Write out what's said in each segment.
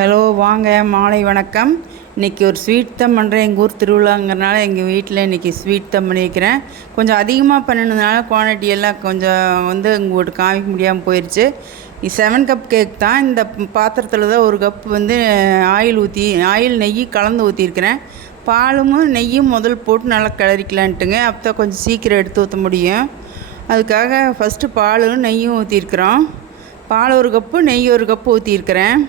Hello வாங்க, மாலை வணக்கம். இன்றைக்கி ஒரு ஸ்வீட் தான் பண்ணுறேன். எங்கள் ஊர் திருவிழாங்கிறனால எங்கள் வீட்டில் இன்றைக்கி ஸ்வீட் தான் பண்ணியிருக்கிறேன். கொஞ்சம் அதிகமாக பண்ணினதுனால குவான்டிட்டி எல்லாம் கொஞ்சம் உங்கள்கிட்ட காமிக்க முடியாமல் போயிடுச்சு. இது 7 கப் கேக் தான். இந்த பாத்திரத்தில் தான் ஒரு கப் ஆயில் நெய் கலந்து ஊற்றிருக்கிறேன். பாலும் நெய்யும் போட்டு நல்லா கிளறிக்கலான்ட்டுங்க. அப்போ தான் கொஞ்சம் சீக்கிரம் எடுத்து ஊற்ற முடியும். அதுக்காக ஃபஸ்ட்டு பாலும் நெய்யும் ஊற்றிருக்கிறோம். பால் ஒரு கப்பு, நெய் ஒரு கப்பு ஊற்றிருக்கிறேன்.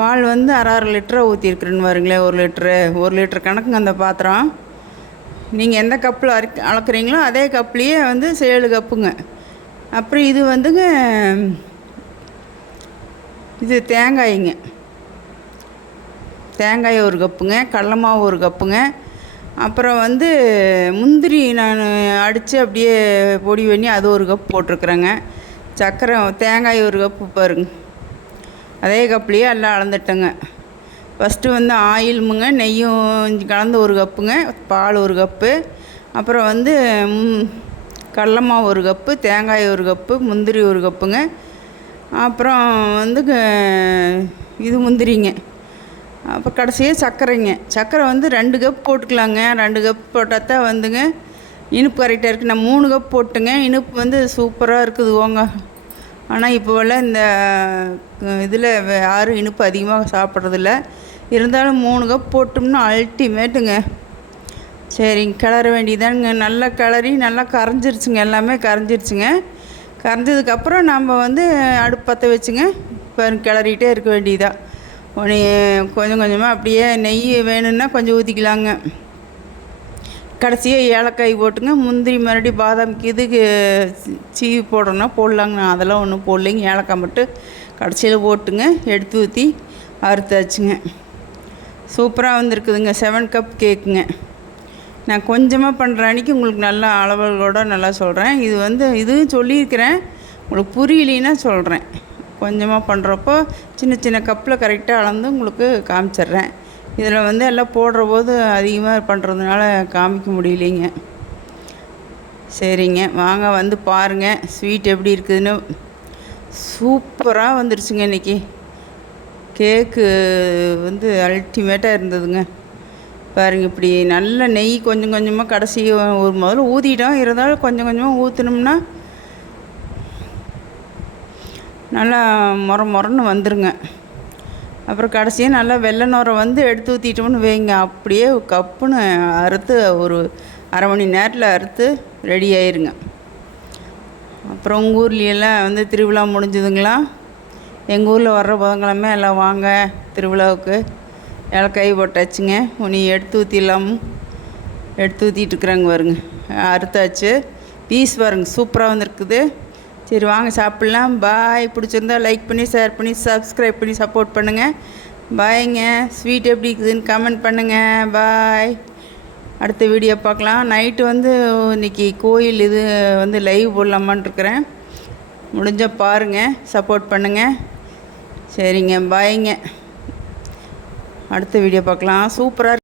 பால் அரை லிட்டராக ஊற்றிருக்குறேன்னு பாருங்களேன். 1 லிட்டர் கணக்குங்க அந்த பாத்திரம். நீங்கள் எந்த கப்பில் அளக்குறீங்களோ அதே கப்லேயே 7 கப்புங்க. அப்புறம் இது தேங்காய்ங்க. தேங்காய் 1 கப்புங்க, கடல மாவு 1 கப்புங்க. அப்புறம் முந்திரி நான் அடித்து அப்படியே பொடி பண்ணி அது 1 கப் போட்டிருக்குறேங்க. சர்க்கரை, தேங்காய் 1 கப்பு பாருங்க. அதே கப்லேயே எல்லாம் அளந்துட்டேங்க. ஃபஸ்ட்டு ஆயிலுமுங்க நெய்யும் கலந்து 1 கப்புங்க, பால் 1 கப்பு, அப்புறம் கடல மாவு 1 கப்பு, தேங்காய் 1 கப்பு, முந்திரி 1 கப்புங்க. அப்புறம் இது முந்திரிங்க. அப்புறம் கடைசியாக சர்க்கரைங்க. சர்க்கரை 2 கப் போட்டுக்கலாங்க. 2 கப் போட்டால் தான் இனிப்பு கரெக்டாக இருக்குது. நான் 3 கப் போட்டுங்க. இனிப்பு சூப்பராக இருக்குது போங்க. ஆனால் இப்போவெல்லாம் இந்த இதில் யாரும் இனிப்பு அதிகமாக சாப்பிட்றதில்ல. இருந்தாலும் 3 கப் போட்டோம்னா அல்டிமேட்டுங்க. சரிங்க, கிளற வேண்டியதானுங்க. நல்லா கிளறி நல்லா கரைஞ்சிருச்சுங்க. எல்லாமே கரைஞ்சிருச்சுங்க. கரைஞ்சதுக்கப்புறம் நம்ம அடுப்பு பற்ற வச்சுங்க. இப்போ கிளறிட்டே இருக்க வேண்டியதான். கொஞ்சம் கொஞ்சமாக அப்படியே நெய் வேணும்னா கொஞ்சம் ஊற்றிக்கலாங்க. கடைசியாக ஏலக்காய் போட்டுங்க. முந்திரி மறுபடியும் பாதாம் இதுக்கு சீவி போடுறோன்னா போடலாங்க. நான் அதெல்லாம் ஒன்றும் போடலைங்க. ஏலக்காய் மட்டும் கடைசியில் போட்டுங்க எடுத்து ஊற்றி அறுத்தாச்சுங்க. சூப்பராக வந்திருக்குதுங்க 7 கப் கேக்குங்க. நான் கொஞ்சமாக பண்ணுற அன்றைக்கி உங்களுக்கு நல்லா அளவுகளோடு நல்லா சொல்கிறேன். இதுவும் சொல்லியிருக்கிறேன். உங்களுக்கு புரியலைன்னா சொல்கிறேன். கொஞ்சமாக பண்ணுறப்போ சின்ன சின்ன கப்பில் கரெக்டாக அளந்து உங்களுக்கு காமிச்சிட்றேன். இதில் எல்லாம் போடுற போது அதிகமாக பண்ணுறதுனால காமிக்க முடியலைங்க. சரிங்க, வாங்க பாருங்கள் ஸ்வீட் எப்படி இருக்குதுன்னு. சூப்பராக வந்துருச்சுங்க இன்றைக்கி. கேக்கு அல்டிமேட்டாக இருந்ததுங்க. பாருங்கள், இப்படி நல்ல நெய் கொஞ்சம் கொஞ்சமாக கடைசி முதல்ல ஊற்றிட்டோம். இருந்தாலும் கொஞ்சம் கொஞ்சமாக ஊற்றினோம்னா நல்லா மொரன்னு வந்துருங்க. அப்புறம் கடைசியாக நல்லா வெள்ளை நுரை எடுத்து ஊற்றிட்டோம்னு வைங்க, அப்படியே கப்புன்னு அறுத்து ஒரு அரை மணி நேரத்தில் அறுத்து ரெடி ஆயிருங்க. அப்புறம் உங்கள் ஊர்லேயெல்லாம் திருவிழா முடிஞ்சுதுங்களா? எங்கள் ஊரில் வர்ற புதன்கிழமை எல்லாம் வாங்க திருவிழாவுக்கு. ஏலக்காய் போட்டாச்சுங்க. நீ எடுத்து ஊற்றிடலாமும் எடுத்து ஊற்றிட்டுருக்குறாங்க பாருங்க. அறுத்தாச்சு. பீஸ் பாருங்க, சூப்பராக வந்துருக்குது. சரி, வாங்க சாப்பிட்லாம். பாய். பிடிச்சிருந்தா லைக் பண்ணி, ஷேர் பண்ணி, சப்ஸ்கிரைப் பண்ணி சப்போர்ட் பண்ணுங்கள். பாய்ங்க. ஸ்வீட் எப்படி இருக்குதுன்னு கமெண்ட் பண்ணுங்கள். பாய். அடுத்த வீடியோ பார்க்கலாம். நைட்டு இன்றைக்கி கோயில் இது லைவ் போடலாமான்னு இருக்கிறேன். முடிஞ்சால் பாருங்கள், சப்போர்ட் பண்ணுங்கள். சரிங்க, பாய்ங்க. அடுத்த வீடியோ பார்க்கலாம். சூப்பராக